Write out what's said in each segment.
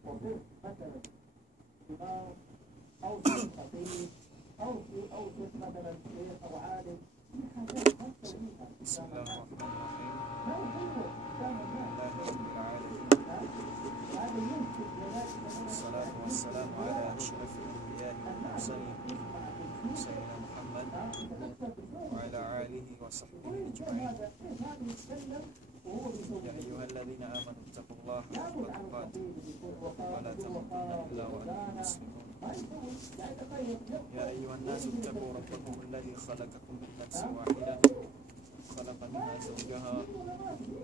بسم الله الرحمن الرحيم. الصلاة والسلام على أشرف الأنبياء والمرسلين سيدنا محمد وعلى آله وصحبه أجمعين. يا أيها الذين آمنوا اتقوا الله حق تقاته ولا تموتن إلا وأنتم مسلمون. يا أيها الناس اتقوا ربكم الذي خلقكم من نفس واحدة خلق منها زوجها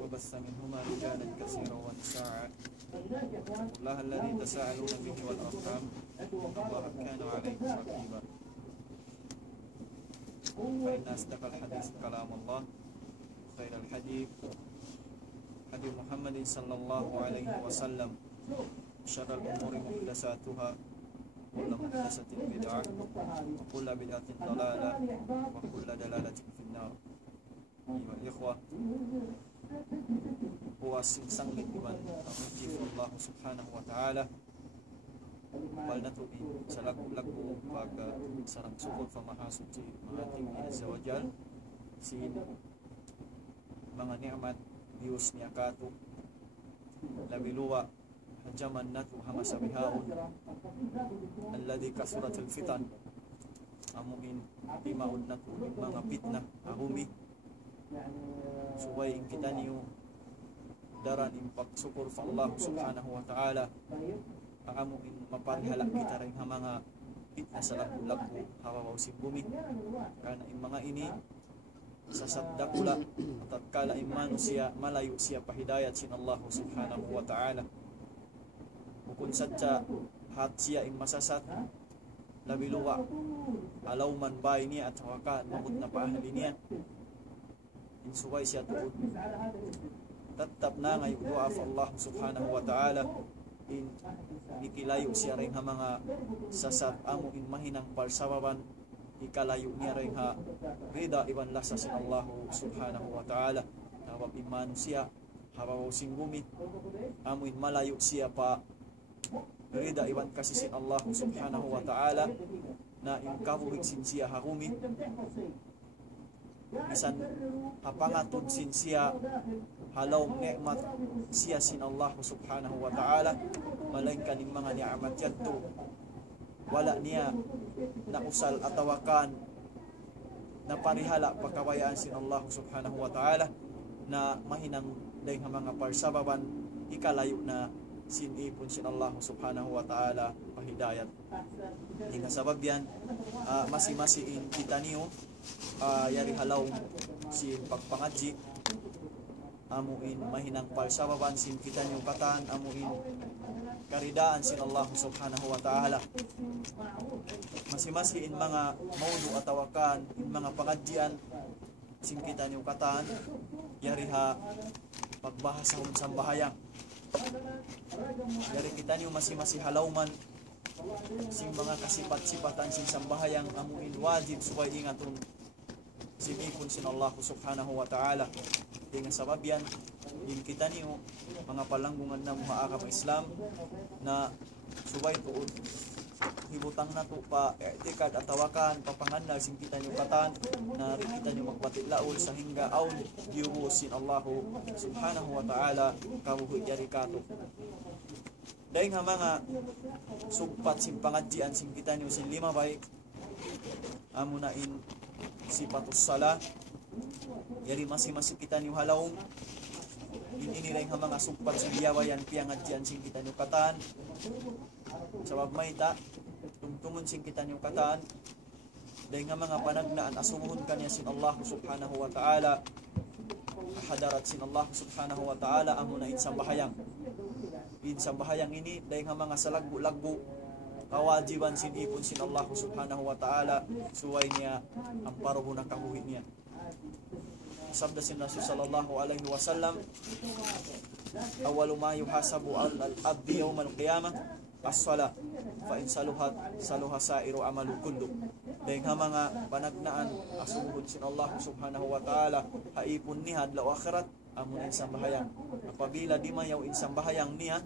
وبث منهما رجالا كثيرا ونساء. واتقوا الله الذي تساءلون به والأرحام إن الله كان عليكم رقيبا. فإن أصدق الحديث كلام الله وخير الحديث حديث محمد صلى الله عليه وسلم شر الأمور محدثاتها وكل محدثة بدعة وكل بدعة ضلالة وكل ضلالة في النار. أيها الإخوة, puas sang iman memuji Allah Subhanahu wa taala wal natubi sa lagu-lagu pag sarang sukol sa maha suci maha tinggi azza wa jal sin mga nikmat Diyos niya kato labiluwa hajaman natu hama sabihaon alladhi kasuratul fitan amuhin timaon natu mga fitnah ahumi suway kita niyo daran impak syukur sa Allah Subhanahu wa ta'ala amuhin maparihala kita rin mga fitnah sa lagu-lagu hawawaw si bumi karena mga ini sa sabdakula at tatkala imano siya malayo siya pahidayat sin Allah Subhanahu wa ta'ala bukun sadya hat siya masasat labiluwa alaw man bay niya at hawakan mamut na paahali niya insuway siya tuod tatap na ngayon doa fa Allah Subhanahu wa ta'ala in ikilayo siya rin ha mga sasat amo in mahinang parsababan ikalayo niya rin ha rida iban lasa sin Allah Subhanahu wa ta'ala hawab iman siya hawaw singgumi amo in malayo siya pa rida iban kasi sin Allah Subhanahu wa ta'ala na inkabuhig sin siya harumi bisan hapangatod sin siya halaw nikmat siya sin Allah Subhanahu wa ta'ala malainkan yung mga ni'amat yadto wala niya na usal atawakan na parihala pagkawayaan sin Allah Subhanahu wa ta'ala na mahinang dahil mga parsababan ikalayo na sinipon sin Allah Subhanahu wa ta'ala pahidayat hingga sabab yan masi-masiin kita niyo yari halaw sin pagpangadji amuin mahinang parsababan sin kita niyo katan amuin karidaan sin Allah Subhanahu wa ta'ala masi-masiin mga maudu atawakan in mga pangadjian sin kita niyo katan yari ha pagbahasa sa bahayang yari kita niyo masi-masi halawman sin mga kasipat-sipatan sin sambahayang amuin wajib suway ingatun sinipon sin Allah Subhanahu wa ta'ala dengan sabab yan din kita niyo mga palanggungan na mga akam Islam na subay tuod hibutang na to pa etikad atawakan papangandag sin kita niyo katan na rin kita niyo magpatilaol sa hingga aun diubo sin Allah Subhanahu wa ta'ala kabuhi yari kato dahil nga mga sugpat sin pangadjian sin kita niyo sin lima bay amunain sipatus sala yari masi-masi kita niyo halaw ininiray nga mga sugpat sin liyawayan piangadjian sin kita niyo katan sabab may ta tumtumon sin kita niyo katan dahil nga mga panagnaan asumuhon kanya sin Allah Subhanahu wa ta'ala hadarat sin Allah Subhanahu wa ta'ala amunain sa bahayang bahayang ini dahil nga mga salagbu-lagbu kawajiban sin ipon sin Allah Subhanahu wa ta'ala suway niya ang parubo na kahuhin niya sabda sin Rasul sallallahu alaihi wasallam awalu ma yuhasabu al-abdi yawm al-qiyamah as-salah fa in saluhat saluha sairu amalu kullu dahil nga mga panagnaan asumuhon sin Allah Subhanahu wa ta'ala haipon niya adlaw akhirat amunin sa bahayang apabila di mayaw insang bahayang niya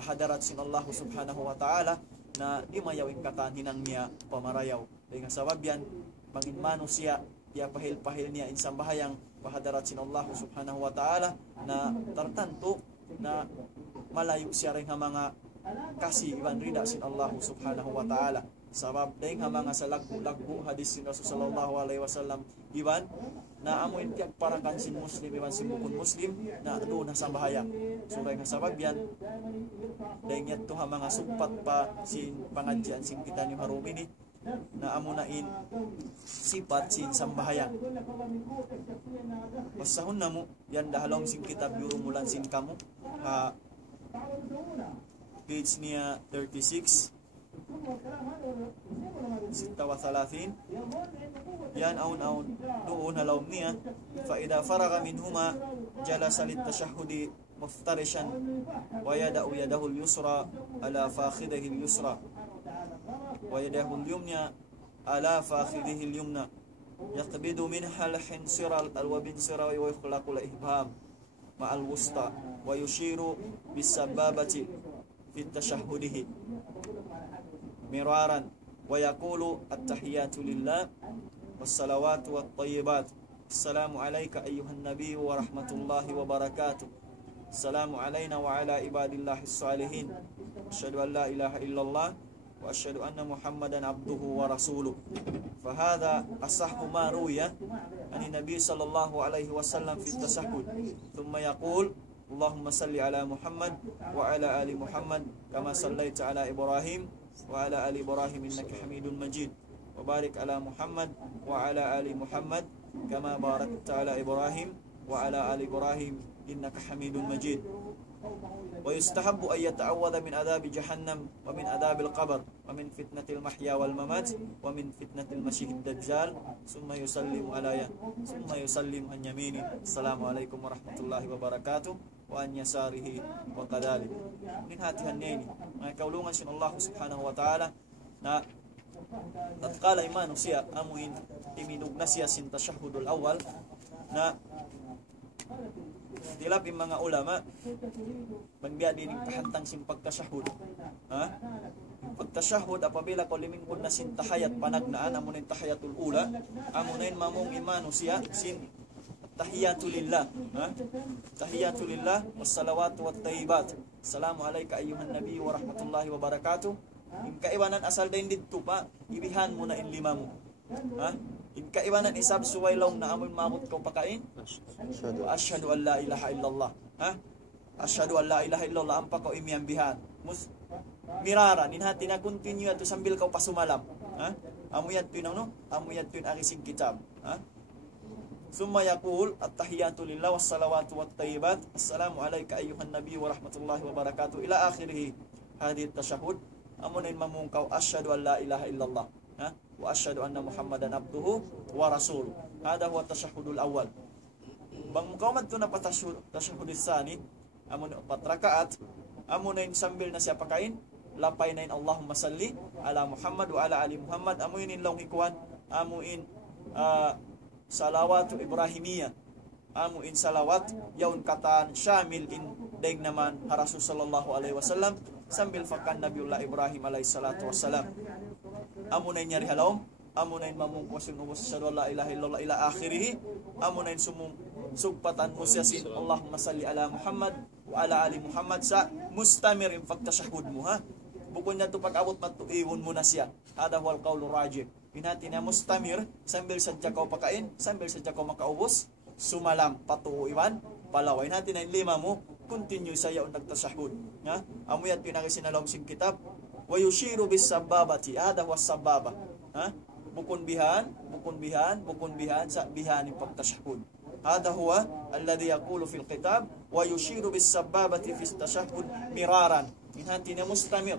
hadarat sin Allah subhanahu wa ta'ala na di mayawing katanhinang niya pamarayaw. Dahil nga sabab yan, manginmano siya, dia pahil-pahil niya insang bahayang pahadarat sin Allah subhanahu wa ta'ala na tartanto na malayo siya rin nga mga kasi iban rida sin Allah subhanahu wa ta'ala. Sabab dahil nga mga sa lagbu hadis sin Rasul sallallahu alaihi wasallam iban na amoy tiyak parang kansin muslim iban si bukun muslim na doon na sa bahaya. So dahil nga sabab yan dahil nga ito mga sumpat pa sin pangadyan sin kita ni Marumini na amunain sipat sin sambahaya. Pasahon na mo yan dahalong sin kitab yuro mulan sin kamu page niya 36 36 yan aun doon halawm niya fa idha faraga minhuma jalasa litashahhudi muftarishan wa yada'u yadahu al-yusra ala fakhidhihi al-yusra wa yadahu al-yumna ala fakhidhihi al-yumna yaqbidu minha al-hinsira al-wabinsira wa yukhlaqu al-ihbam ma'al wusta wa yushiru bis-sababati fi tashahhudihi miraran wa yaqulu at-tahiyatu lillah was-salawatu wat-tayyibat assalamu alayka ayyuhan nabiy wa rahmatullahi wa barakatuh assalamu alayna wa ala ibadillahis salihin asyhadu an la ilaha illallah wa asyhadu anna muhammadan abduhu wa rasuluh. Fahadha asahhu ma ruya an nabiy sallallahu alaihi wasallam fi at-tashahhud thumma yaqul Allahumma salli ala Muhammad wa ala ali Muhammad kama sallaita ala Ibrahim wa ala ali Ibrahim innaka Hamidun Majid wa barik ala Muhammad wa ala ali Muhammad kama barakta ala Ibrahim wa ala ali Ibrahim innaka Hamidun Majid. Wa yustahabbu an yata'awwadha min adhabi jahannam wa min adhabil qabr wa min fitnatil mahya wal mamat wa min fitnatil masiihid dajjal summa yusallimu alaya summa yusallimu an yamini assalamu alaikum warahmatullahi wabarakatuh wa an yasarihi wa kadhalik. Min hatihan niya ini mga kaulungan sin Allah subhanahu wa ta'ala na tatkala imano siya amuin iminug na siya sin tashahhudul awal na dilap yung mga ulama magbiya din yung kahantang sin pagtashahud pagtashahud apabila ko limingkod na sin tahayat panagnaan amunin tahayatul ula amunin mamong imano siya sin tahiyatulillah tahiyatulillah wassalawatu wattayyibat assalamu alayka ayyuhan nabiy wa rahmatullahi wa barakatuh. Yung kaiwanan asal din dito pa ibihan mo na in lima mo yung kaiwanan isab suway long na amoy mamot ko pakain asyhadu an la ilaha illallah asyhadu an la ilaha illallah ampa ko imiyambihan mirara ninhati na continue ato sambil ka pasumalam amuyat pin no amuyat pin arising kitab summa yaqul at-tahiyatu lillah was-salawatu wat-tayyibat assalamu alayka ayyuhan nabiy wa rahmatullahi wa barakatuh ila akhirih hadhihi at-tashahhud amunin mamungkaw asyhadu an la ilaha illallah wa asyhadu anna muhammadan abduhu wa rasuluh. Hada huwa tashahhudul awal. Bang mukaw to na tashahhud tsani amun 4 rakaat amunin sambil na siya pakain lapay na Allahumma salli ala Muhammad wa ala ali Muhammad amuin long hikuan amuin salawatu ibrahimiyah amuin salawat yaun katan syamil in daig naman Rasul sallallahu alaihi wasallam sambil fakan Nabiullah Ibrahim alaihi salatu wassalam amunain nyari halom amunain mamungkos yung ubos sa la ilaha illallah ila akhirih amunain sugpatan mo siya sin Allahumma salli ala Muhammad wa ala ali Muhammad sa mustamir yung pagtashahud mo bukod na ito pag-abot matuiwon mo na siya hada huwal qawlu rajih pinati na mustamir sambil sadya ko pakain sambil sadya ko makaubos sumalam patuiwan palaway natin ang lima mo continue sa yaon nagtashahud amuyat pinakisinalom sim kitab wa yushiru bis sababati hada was sababa bukun bihan sa bihan yung pagtashahud hada huwa alladhi yaqulu fil kitab wa yushiru bis sababati fi tashahhud miraran inhanti na mustamir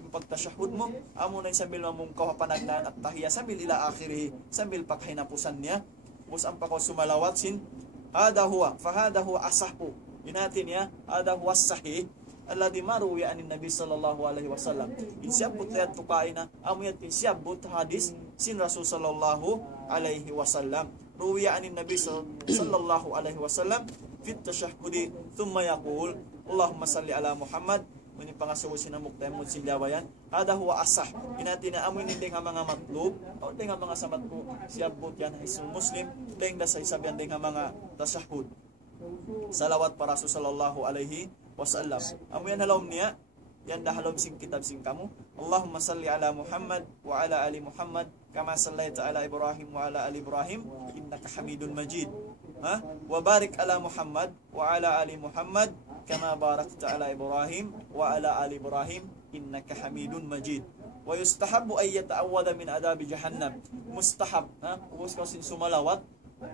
yung pagtashahud mo amo na sambil mamong kapanagnan at tahiya sambil ila akhirih sambil paghinapusan niya us ang pakaw sumalawat sin hada huwa asahhu inhatin niya hada huwa sahih alladhi maruwi anin nabi sallallahu alaihi wasallam insyabut layat tukaina amuyat insyabut hadis sin Rasul sallallahu alaihi wasallam ruwiya anin nabi sallallahu alaihi wasallam fit tashahhudi thumma yaqul Allahumma salli ala Muhammad Muni pangasubo sinamok tayo mo silyawayan. Hada huwa asah. Inati na amoy ninding nga mga matlub. O ding nga mga samat ko siyabot yan isul Muslim. Ding da sa isabihan ding nga mga tashahud. Salawat para sa sallallahu alaihi wasallam. Amoy yan halawm niya. Yan dah halawm sing kitab sing kamu. Allahumma salli ala Muhammad wa ala ali Muhammad kama sallaita ala Ibrahim wa ala ali Ibrahim innaka Hamidun Majid. Wa barik ala Muhammad wa ala ali Muhammad kama barakta ala Ibrahim wa ala ali Ibrahim innaka Hamidun Majid. Wa yustahabbu ay yata'awwada min adabi jahannam. Mustahab, ubos ko sin sumalawat,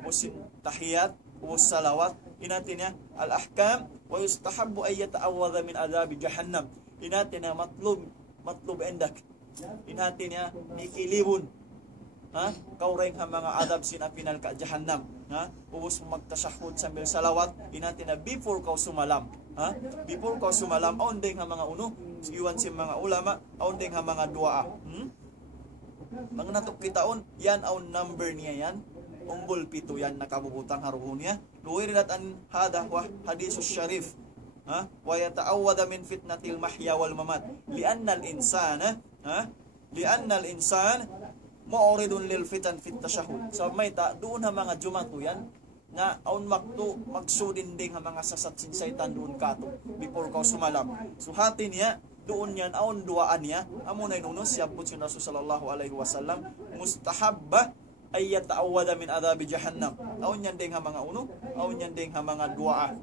ubos sin tahiyat, ubos salawat. Inatin niya al-ahkam wa yustahabbu ay yata'awwada min adabi jahannam. Inatin niya matlub endak. Inatin niya ikilibun. Kaureng ha mga adab sinapinal ka jahannam. Ubos mo magtasahud sambil salawat. Inatin na before ka sumalam. Before ka sumalam, aundeng ha mga uno, iwan si mga ulama, aundeng ha mga dua. Mga natok kitaon, yan aun number niya yan. Unggol pito yan nakabubutang haruhun niya. Luwirat an hada wa hadisus syarif. Wa yata'awwada min fitnatil mahya wal mamat. Lianna al-insana, mu'ridun lil fitan fit tashahhud. So may doon ha mga jumato yan na aun magsudin ding ha mga sasat sinsaytan doon kato before ka sumalam. So hati niya doon yan aun duaan niya amo na inunos siyabot si Rasul sallallahu alaihi wasallam mustahabba ay yata'awwada min adabi jahannam. Aun yan ding ha mga uno, aun yan ding ha mga dua.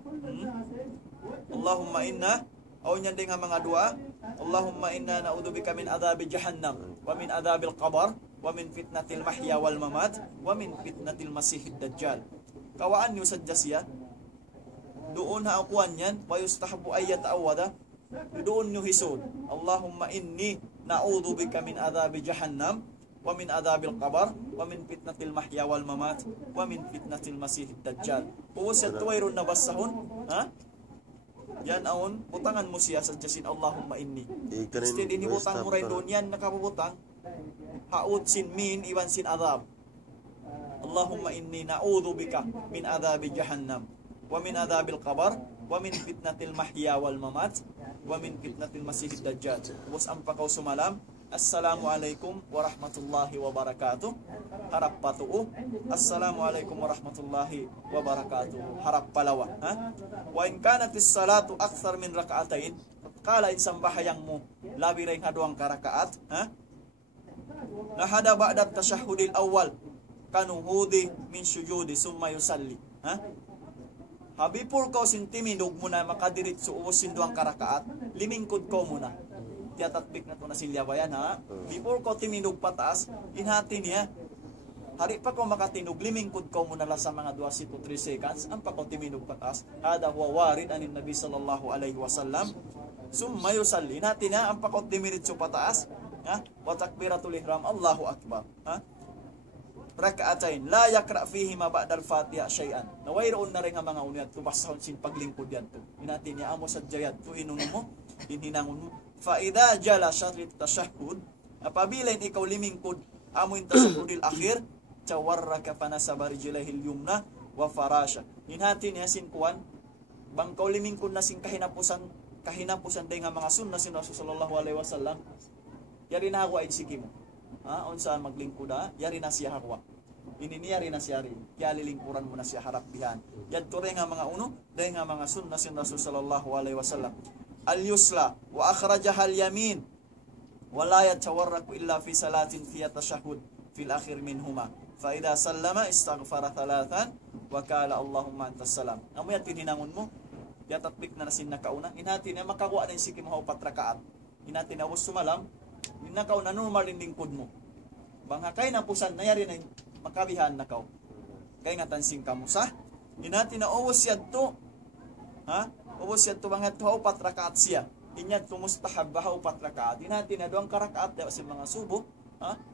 Allahumma inna aun yan ding ha mga dua. Allahumma inna na'udzubika min adabi jahannam wa min adabil qabr wa min fitnatil mahya wal mamat wa min fitnatil masihid dajjal. Kawaan nyo sadya siya doon ha akuan yan wa yustahabu ay yata'awwada doon nyo hisod Allahumma inni na'udhu bika min adhabi jahannam wa min adhabil qabr wa min fitnatil mahya wal mamat wa min fitnatil masihid dajjal. Puwas at tuwayron na basahon yan aon butangan mo siya sadya sin Allahumma inni instead inibutang mo rin doon yan nakabubutang haud sin min iwan sin adhab. Allahumma inni na'udhu bika min adhabi jahannam wa min adhabil qabr wa min fitnatil mahya wal mamat wa min fitnatil masihid dajjal. Bus ang pakaw sumalam. Assalamu alaikum warahmatullahi wabarakatuh. Harap patuo. Assalamu alaikum warahmatullahi wabarakatuh. Harap palawa. Wa in kanatis salatu akthar min raka'atain. Kala insang bahayang mo labi ring haduang karakaat. Nahada ba'da tashahhudil awal kanuhudi min sujudi summa yusalli. Habipur ko sintimindog mo na makadirit sa uwas sinduang karakaat, limingkod ko muna. Tiyatatbik na to na silyabayan Before ko timindog pataas, inhati niya. Hari pa ko makatinog, limingkod ko muna lang sa mga 2 to 3 seconds, ang pa ko timindog pataas. Hada huwa warid anin Nabi sallallahu alaihi wasallam. Summa yusalli. Inhati niya, ang pa ko timirit sa pataas. Wa takbiratul ihram, Allahu akbar. Rakaatain la yakra fihi ma ba'dal Fatiha syai'an. Nawayroon na rin ang mga unyat tubasahon sin paglingkod yan to. Inatin niya amo sa jayat to inuno mo, inhinangon mo. Fa idza jala syarrit tashahhud, apabilain ikaw limingkod amo in tashahhudil akhir, tawarraka fanasaba rijlahil yumna wa farasha. Inhatin niya sin kuan bangkaw limingkod na sin kahinapusan day nga mga sunna sin Rasul sallallahu alaihi wasallam. Yari na ako ay sikimo. Unsa maglingkod yari na siya hakwa. Ininiyari na siya rin. Kaya lilingkuran mo na siya harap bihan. Yan to rin nga mga uno, dahil nga mga sunna sin Rasul sallallahu alaihi wasallam. Al-yusla wa akhrajaha al-yamin wa la yatawarraku illa fi salatin fiya tashahhud fil akhir minhuma. Fa idza sallama istaghfara thalathan wa qala Allahumma antas salam. Amo yan tinhinangon mo. Yatatbik na nasin nakauna. Inhati na makakuha na yung sikim mo 4 rakaat. Inhati na was sumalam. Nakaw na normal din lingkod mo. Bangha kay na pusan nayari na makabihan nakaw. Kay nga tansing ka mo sa. Inati na uwas yad to. Uwas yad to bangha to 4 rakaat siya. Inyad to mustahab bahaw 4 rakaat. Inati na doang karakaat daw sa mga subo.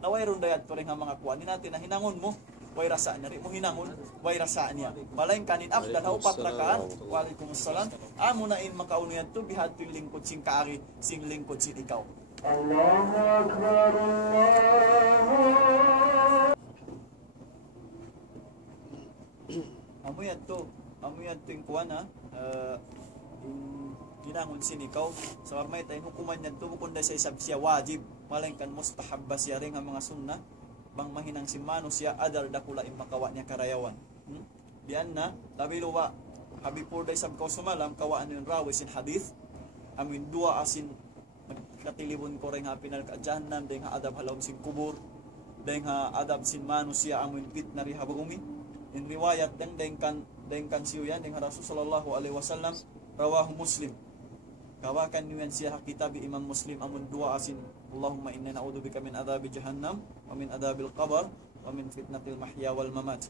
Nawayron dayad to rin ang mga kuwan. Inati na hinangon mo. Way rasaan niya. Mo hinangon. Way rasaan niya. Malayang kanin afdal haw 4 rakaat. Waalaikumsalam. Amo na in makauniyad to bihat to lingkod sing kaari sing lingkod sin ikaw. Allahu Akbar, Allahu. Amo yan to yung kuwan ginangon sinikaw sa may tayo hukuman niya tubukon dahil sa isab siya wajib malingkan mustahabba siya rin ang mga sunna bang mahinang simano siya adar dakula makawa niya karayawan diyan na labi luwa habi por dahil sab kaw sumalam kawaan yung rawi sin hadith amin dua asin katilibon ko rin ha pinal ka jahannam dahil ha adab halawm sin kubur dahil ha adab sin mano siya amin pit na rihabumi in riwayat dahil kan siyo yan dahil Rasul sallallahu alaihi wasallam rawahu Muslim kawakan niyan siya kitabi Imam Muslim amun dua asin Allahumma inna na'udzubika min adzabi jahannam wa min adzabil qabr wa min fitnatil mahya wal mamat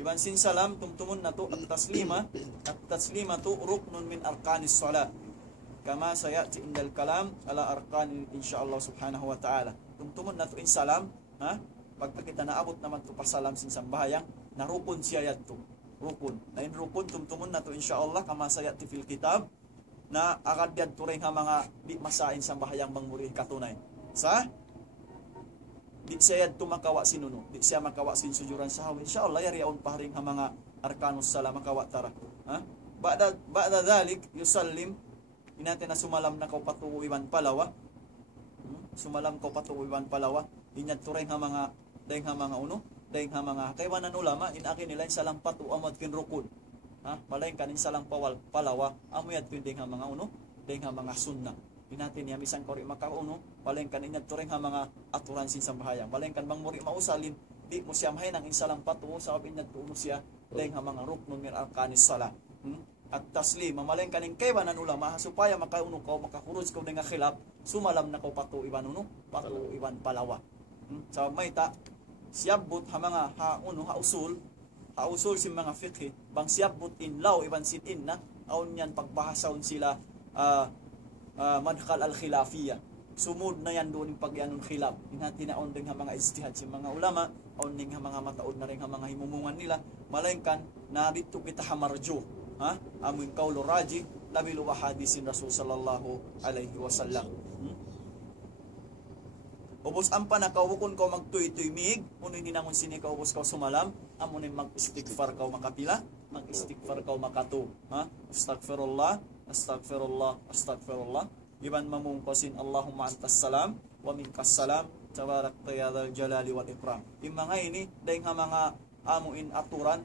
iban sin salam tumtumun na to at taslima to ruknun min arkanis salat kama sayati indal kalam ala arkan insyaallah subhanahu wa ta'ala tumtumun na to in salam ha pagka kita naabot naman to pasalam sin sambayang narukun siya yadto rukun na in rukun tumtumun na to insyaallah kama sayati fil kitab na akad yan turing ha mga di masain sa bahayang mangmuri katunay sa di siya tumakawa sinuno di siya makawa sin sujuran sa hawin insyaallah yariyaon paring ha mga arkanus sala makawa tara ha ba'da dhalik yusallim inatin na sumalam na kaw patuwiwan palawa sumalam kaw patuwiwan palawa inyat turing ha mga dayng ha mga uno dayng ha mga kaywanan ulama in akin nila salam patu amad kin rukun ha malain kanin salang palawa amuyat pinding ha mga uno ding ha mga sunna inatin niya misang kori makauno malain kanin niya turing ha mga aturan sin sambahayang malain kan bang muri mausalin di mo siya mahinang insalang patu sa kabin niya tuno siya ding ha mga ruknun min arkanis sala at taslim malain kanin kaybanan ulama supaya makauno ko makahuruj ko nga khilaf sumalam na ko patu iban uno patu iban palawa sa may ta siyabot ha mga ha uno ha usul si mga fiqh bang siyabot in law iban sin inna aun yan pagbahasaon sila madkhal al khilafiyya sumud na yan doon yung pagyanong khilaf inati na on ding ha mga ijtihad si mga ulama on ding ha mga mataod na rin ha mga himumungan nila malainkan na dito kita hamarjo ha amin kaulo raji labi luwa hadisin Rasul sallallahu alaihi wasallam ubos ang panakawukon ko magtuy-tuy mig unoy ninangon sini ka ubos ka sumalam amunin mag-istighfar ka makapila mag-istighfar ka makatu ha astaghfirullah iban mamungkosin Allahumma antas salam wa minkas salam tabarakta ya dzal jalali wal ikram mga ini dayng ha mga amuin aturan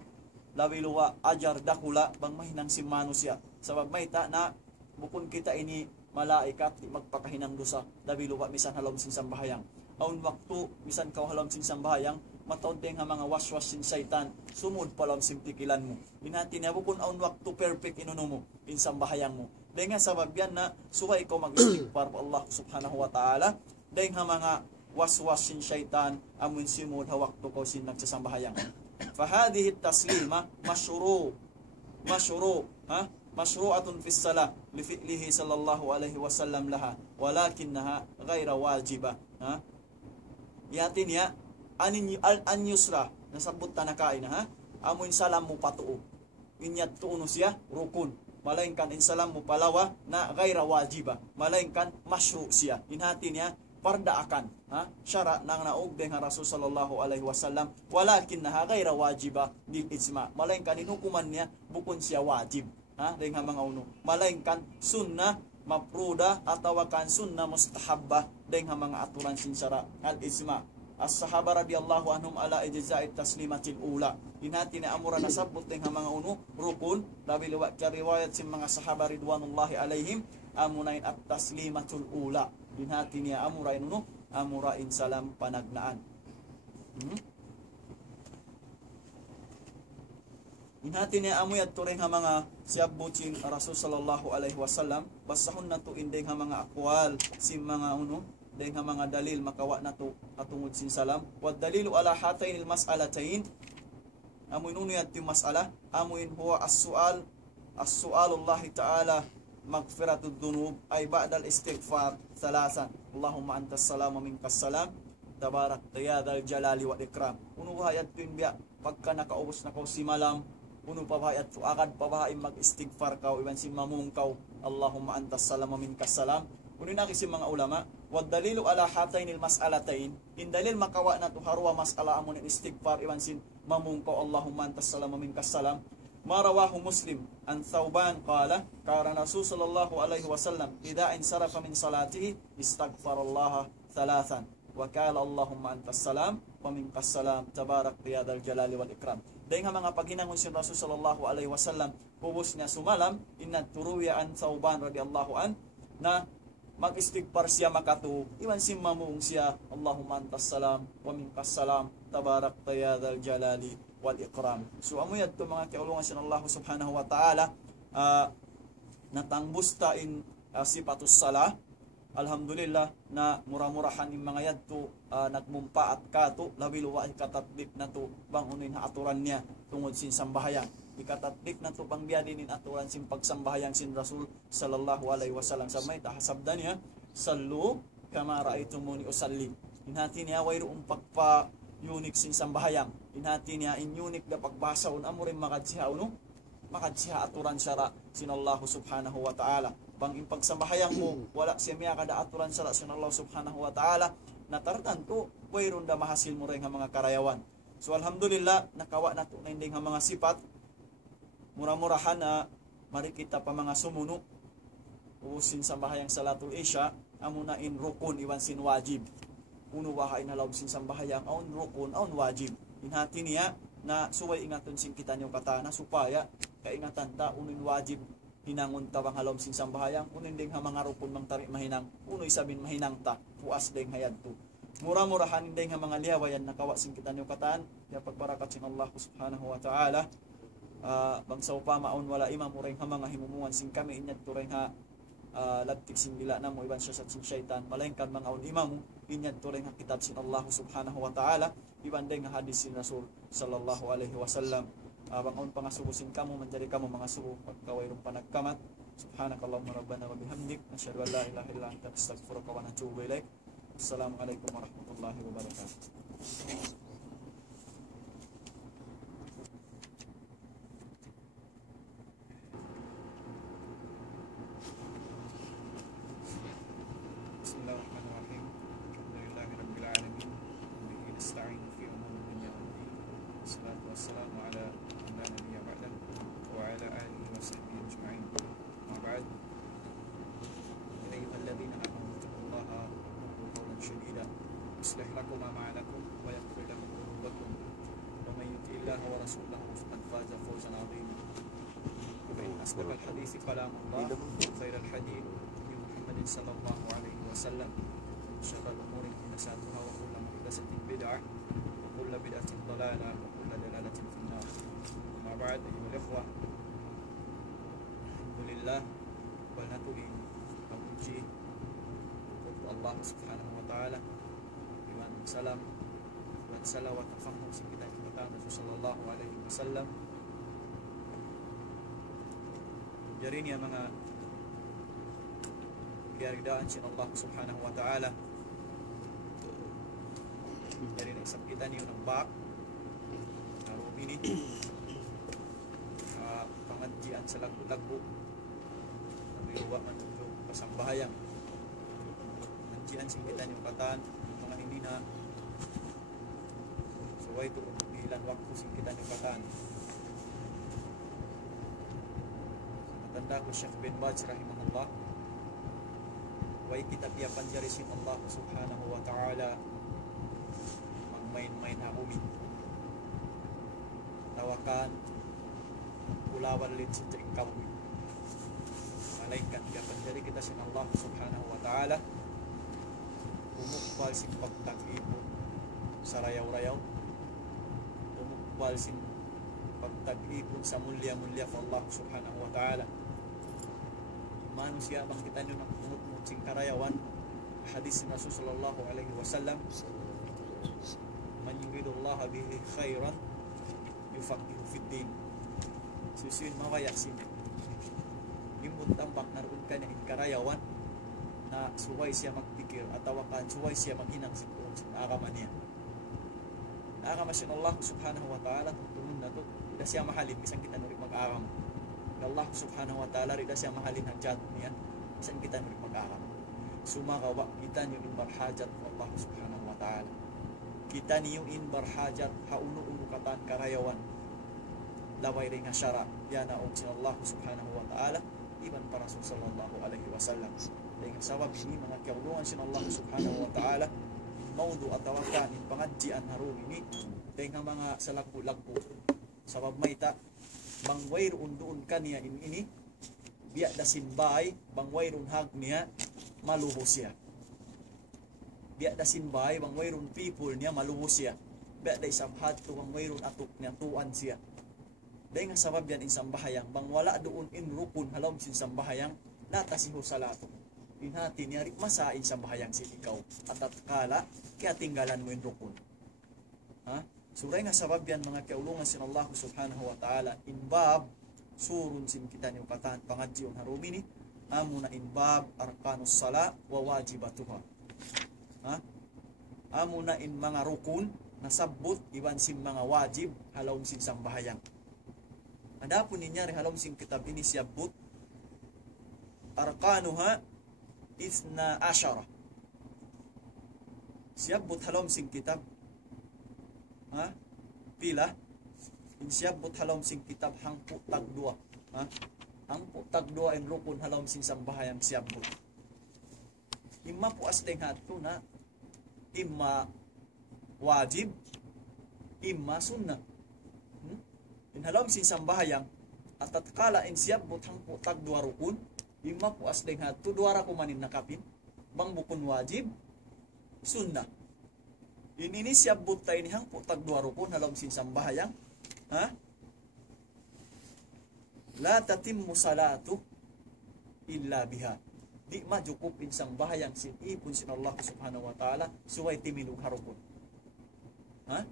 labi luwa ajar dakula bang mahinang si manusia sabab mayta na bukon kita ini malaikat di magpakahinang dosa labi luwa misan halom sin sambahayang aun waktu misan kaw halom sin sambahayang mataon teng ha mga waswas sin syaitan sumud palom sin pikilan mo inati niya bukon aun waktu perfect inuno mo in sambahayang mo dahil nga sabab yan na suway ko mag-istighfar pa Allah subhanahu wa ta'ala dahil ha mga waswas sin syaitan amun simud ha waktu ko sin nagsasambahayang fahadihi taslima mashru'atun fi salah li fi'lihi sallallahu alaihi wasallam laha walakinnaha ghaira wajiba ha yatin ya an yusra nasabot tanakain ha amun salam mo patuo inyat tuuno siya rukun malainkan in salam mo palawa na ghaira wajiba malainkan mashru' siya inhati niya parda akan ha syara nang naog deng Rasul sallallahu alaihi wasallam walakinnaha ghaira wajiba bil ijma malainkan hukuman niya bukon siya wajib ha deng mga uno malainkan sunnah mafruda atau kan sunnah mustahabbah deng mga aturan sin syara al ijma as-sahaba radhiyallahu anhum ala ijza'it taslimatil ula inati na amura nasabot deng mga uno rukun labi liwat riwayat sin mga sahaba ridwanullahi alaihim amunain at taslimatul ula inhati niya amurain uno amurain salam panagnaan inhati niya amuyat turing ha mga siyabutin Rasul sallallahu alaihi wasallam basahon na to indeng ha mga akwal si mga uno deng ha mga dalil makawa na to atungod sin salam wad dalilu ala hatayn al mas'alatain amuin uno yat yung mas'ala amuin huwa as-su'alullah ta'ala maghfiratud dunub ay ba'dal istighfar thalathan Allahumma antas salam wa minkas salam tabarakta ya dzal jalali wal ikram uno hayat tin biya pagka nakaubos na kaw si malam uno pabahayat to akad pabahay mag-istighfar kaw iban si mamungkaw Allahumma antas salam wa minkas salam uno na kasi mga ulama wad dalilu ala hatainil mas'alatain in dalil makawa na to harwa mas'ala amon istighfar iban sin mamungkaw Allahumma antas salam wa minkas salam ما رواه مسلم عن ثوبان قال قال رسول صلى الله عليه وسلم إذا انصرف من صلاته استغفر الله ثلاثا وقال اللهم أنت السلام ومنك السلام تبارك يا ذا الجلال والإكرام. Dahil nga mga paghinangon si Rasul sallallahu alaihi wasallam pubos niya sumalam inad turuya an Thauban radhiyallahu an na mag-istighfar siya makatu iwan simamung siya Allahumma antas salam wa minkas salam tabarak ya dzal jalali wal ikram. So amuyad to mga kaulungan si Allah subhanahu wa ta'ala natangbusta in sipatus salah. Alhamdulillah na mura-murahan yung mga yadto nagmumpa at kato labiluwa ikatatbik na to bang unin na aturan niya tungod sin sambahayang ikatatbik na to bang biya din aturan sin pagsambahayang sin Rasul sallallahu alaihi wasallam sa may tahasabdan niya sallu kama raaitumuni usalli inhati niya wayroong pagpa unique sin sambahayang inhati niya in unique da pagbasa un amurin makadsiha uno makadsiha aturan syara sin Allah subhanahu wa ta'ala bang impagsambayang mo wala siya miya kada aturan sa sin Allah subhanahu wa ta'ala natartan to wayron da mahasil mo rin nga mga karayawan. So alhamdulillah nakawa na to na hindi nga mga sipat mura-murahan na marikita pa mga sumuno usin sambahayang salatul isya amuna in rukun iwan sin wajib uno wahay na law sin sambahayang aun rukun aun wajib inhati niya na suway ingaton sin kita niyo katana supaya kaingatan ta unin wajib hinangon tawang halom sin sambahayang unin ding ha mga rupon mang tari mahinang unoy sabin mahinang ta puas ding hayad to mura-murahan ding ha mga liyawayan nakawa sin kita niyo katan ya pagbarakat sin Allah subhanahu wa ta'ala bangsa upama aun wala imam ureng ha mga himumuan sin kami inyad to ring ha labtik sin dila na mo iban siya sa sin syaitan malengkan mga aun imam inyad to ring ha kitab sin Allah subhanahu wa ta'ala iban ding ha hadis sin Rasul sallallahu alaihi wasallam bangon pangasubusin kamu menjadi kamu mangasubu pagkawayrong panagkamat subhanakallahumma rabbana wa bihamdik nasyhadu an la ilaha illa anta astaghfiruka wa atubu ilaik. Assalamualaikum warahmatullahi wabarakatuh. Bismillahirrahmanirrahim. Alhamdulillahirabbil alamin. Bihi nasta'in fi umuri dunya wad din. Wassalatu wassalamu ala وعلى آله وصحبه أجمعين. أما بعد أيها الذين آمنوا اتقوا الله وقولوا قولا سديدا يصلح لكم أعمالكم ويغفر لكم ذنوبكم ومن يطع الله ورسوله فقد فاز فوزا عظيما. فإن أصدق الحديث كلام الله وخير الحديث هدي محمد صلى الله عليه وسلم شر الأمور محدثاتها وكل محدثة بدعة وكل بدعة ضلالة وكل ضلالة في النار. أما بعد أيها الإخوة alhamdulillah wal natuin kamuji untuk Allah subhanahu wa ta'ala iman salam wa salawat tafahum si kita kita Rasul sallallahu alaihi wasallam jari ni mga kiyaridaan si Allah subhanahu wa ta'ala jari na isang kita niyo ng bak araw ini pangadjian sa lagu-lagu luwa man yung pasambahayang nandiyan sing kita yung katan mga hindi na suway to ilan waktu sing kita yung katan matanda ko Syekh bin Baz rahimahullah way kita piyapan jari sin Allah subhanahu wa ta'ala magmain-main ha umi tawakan ulawan lid sa tingkaw malaikat gapan dari kita sin Allah subhanahu wa ta'ala umukbal sin pagtag-ipon sa rayaw-rayaw umukbal sin pagtag-ipon sa mulya-mulya fa Allah subhanahu wa ta'ala manusia bang kita nyo nakumutmut sing karayawan hadis sin Rasul sallallahu alaihi wasallam man yuridullah bihi khairan yufaqihu fid din susun mawaya sin imut tambak naroon ka na karayawan na suway siya magpikir at tawakan suway siya maghinang sigurong sa akaman niya akaman siya ng Allah subhanahu wa ta'ala tuntunun na to rida siya mahalin isang kita nurik mag-akam Allah subhanahu wa ta'ala rida siya mahalin ang jad niya isang kita nurik mag-akam sumakawa kita niyo in barhajat Allah subhanahu wa ta'ala kita niyo in barhajat hauno-uno katan karayawan laway rin nga syara yana og sinallahu subhanahu wa ta'ala iban para sa sallallahu alaihi wasallam. Dahil sabab ini mga kaulungan sinallahu subhanahu wa ta'ala maudu atawakan in pangadjian harum ini dengan mga salagpo-lagpo sabab mayta bangwayr unduun kaniya ini biya da sinbay bangwayrun hag niya maluhos siya biya da sinbay bangwayrun people niya maluhos siya biya da isabhat to bangwayrun atuk niya tuan siya dahil nga sabab yan in sambahayang bang wala doon in rukun halom sin sambahayang natasiho salatu inhati niya masain sambahayang sin ikaw at kala kaya tinggalan mo in rukun ha. Suray nga sabab yan mga kaulungan sin Allah subhanahu wa ta'ala inbab surun sin kita niyo katan pangadjion harumi ni amo na inbab arkanus sala wa wajibatuha ha amo na in mga rukun nasabot iban sin mga wajib halom sin sambahayang adapun ninya halom sin kitab ini siyabut arkanuha isna asyara siyabut halom sin kitab ha pila insyabot halom sing kitab hangpo tagdua ha hangpo tagdua in rukun halom sing sambahayang siyabot imma po asdeng hato na imma wajib imma sunnah in halom sing sambahayang at tatkala in siyabot hangpo tagdua rukun imma po asdeng hato duara ko manin nakapin bang bukun wajib sunnah ini siyabot tayo ni hangpo tagdua rukun halom sin sambahayang ha la tatimmu salatu illa biha di majukup in sambahayang sin ipun sin Allah subhanahu wa ta'ala suway timilug harukun ha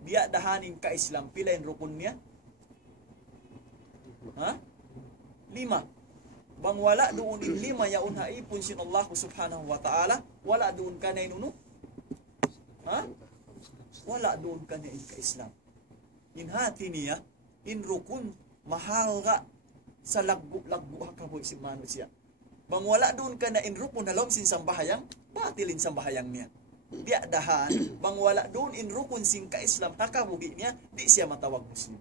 biya dahanin ka Islam pila in rukun niya ha 5 bang wala doon in 5 yaun ha ipun sin Allah subhanahu wa ta'ala wala doon ka na inuno ha? Wala doon ka na ka-Islam. Inhati niya, in rukun, mahal ka sa lagbu-lagbu hakaboy si mano siya. Bang wala doon ka na in rukun halom sin sambahayang, batilin sambahayang niya. Diya dahan, bang wala doon in rukun sin ka-Islam, hakabugi niya, di siya matawag Muslim.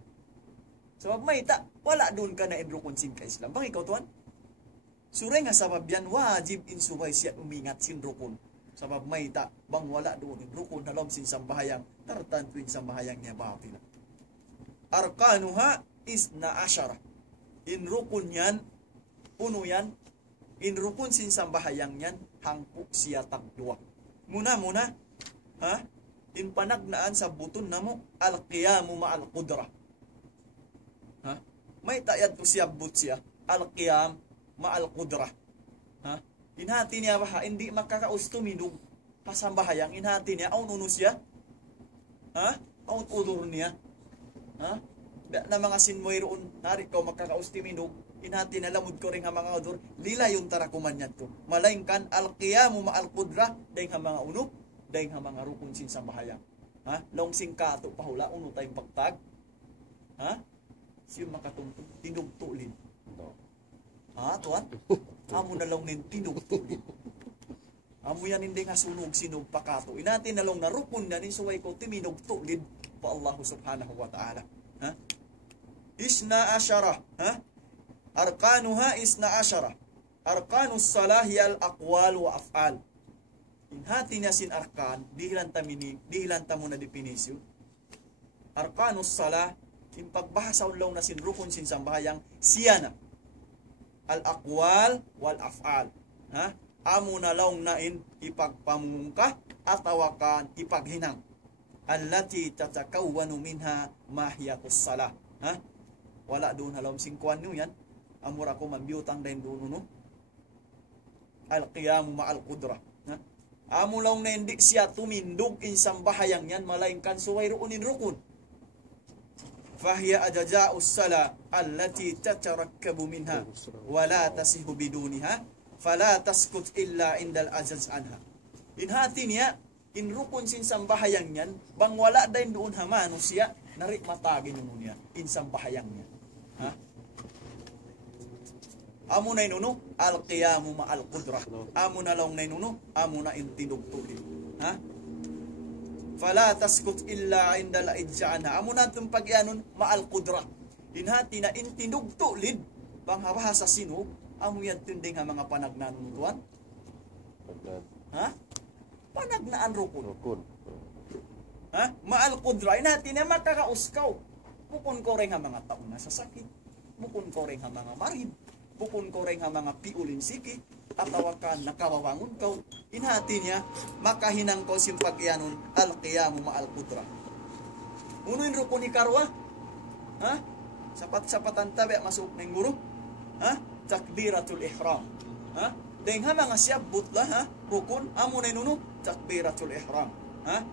Sabab may wala doon ka na in rukun sin ka-Islam. Bang ikaw tuwan? Suray nga sabab yan, wajib in subay siya umingat sin rukun. Sabab may bang wala doon in rukun halom sin sambahayang tartan tuwing sambahayang niya batila. Arkanuha isna asyara. In rukun yan, puno yan, in rukun sin sambahayang yan, hangpuk siya tagdua. Muna, ha? In panagnaan sa buton na mo, al-qiyamu ma'al qudra. Ha? May tayad to siya but siya, al-qiyam ma'al qudra. Ha? Inhati niya ba hindi makakaustumidog pasambahayang inhati niya aun uno siya ha aun udur niya ha na mga sinmoy roon nari ko makakaustumidog inhati na lamud ko ring ha mga udur lila yung tarakuman niya to malaingkan alqiyamu ma'al qudra dahil ha mga uno dahil ha mga rukun sin sambahayang ha long singkato pahula uno tayong pagtag ha siya makatuntun tinugtulin ha tuwan amo na lang nin tinugtulin. Amo yan hindi nga sunog sinog pakato. Inatin na lang na rukun na ni suway ko timinugtulin pa Allah subhanahu wa ta'ala. Ha? Isna asyara. Ha? Arkanuha isna asyara. Arkanus salah yal aqwal wa af'al. Inhati niya sin arkan, dihilan ta muna definisyon. Arkanus salah, in pagbahasa ulaw na sin rukun sin sambahayang siya na. Al-aqwal wal-af'al. Ha? Amo na lang nain ipagpamungka at tawakan ipaghinang. Allati tatakawwanu minha mahiyatus salah. Ha? Wala doon halom singkuan nyo yan. Amura ko mambiyutang dahin doon no. Al-qiyamu ma'al qudra. Ha? Amo lang na hindi siya tumindog insang bahayang yan malaingkan suway roonin rukun. Fahiya ajaja'us sala allati tatarakkabu minha wala tasihu biduniha fala taskut illa indal ajaz anha. Inhati niya in rukun sin sambahayang yan bang wala dahin doon hamano siya narik matagin mo niya in sambahayang niya ha amo na inuno al-qiyamu ma'al qudra amo na lang na inuno amo na in tinugtulin ha Fala taskut illa indal idja'ana. Amo natong pagyanon maal qudra. Inhati na intinugto lid panghawasa sinog amo yadton ding nga mga panagnanon tuan. Ha? Panagnaan rukun. Ha? Maal qudra inhati na makakauskaw. Bukon ko rin nga mga taon na sa sakit. Bukon ko rin nga mga marid. Bukon ko rin nga mga piulin siki. Atawakan nakawawangon ka. Inhati niya makahinang ko simpagyanon al-qiyamu ma'al qudra. Unuin rukun ni karwa. Ha? Sapat-sapatan tabi masuk ng guru. Ha? Takbiratul ihram. Ha? Deng ha mga siyabut la ha? Rukun amo na nuno takbiratul ihram. Ha?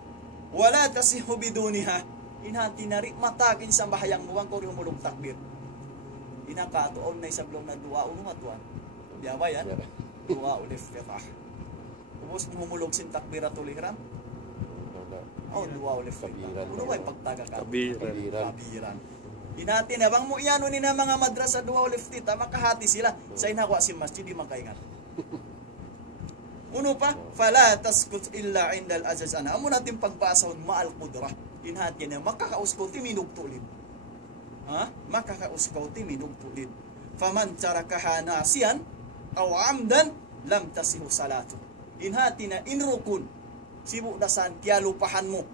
Wala tasihu biduniha. Inhati na rin matakin sa bahayang muwang ko rin humulong takbir. Inakatuon na isablong na dua uno matuan. Diaba yan? Dua ul-iftitah. Ubus humulog sin takbiratul ihram. Oh, dua ul-iftitah. Uno ba yung pagtaga ka? Kabiran. Inati na bang mo iyano ni na mga madrasa dua ul-iftitah makahati sila sa inakwa si masjid di makaingat. Uno pa, fala taskut illa indal azazana. Amo natin pagpasahon ma'al qudra. Inhati na makakauskaw ti minugtulid. Ha? Makakauskaw ti minugtulid. Faman tarakaha nasiyan aw amdan lam tasihu salatu. Inhati na inrukun sibu dasan kialupahan mo.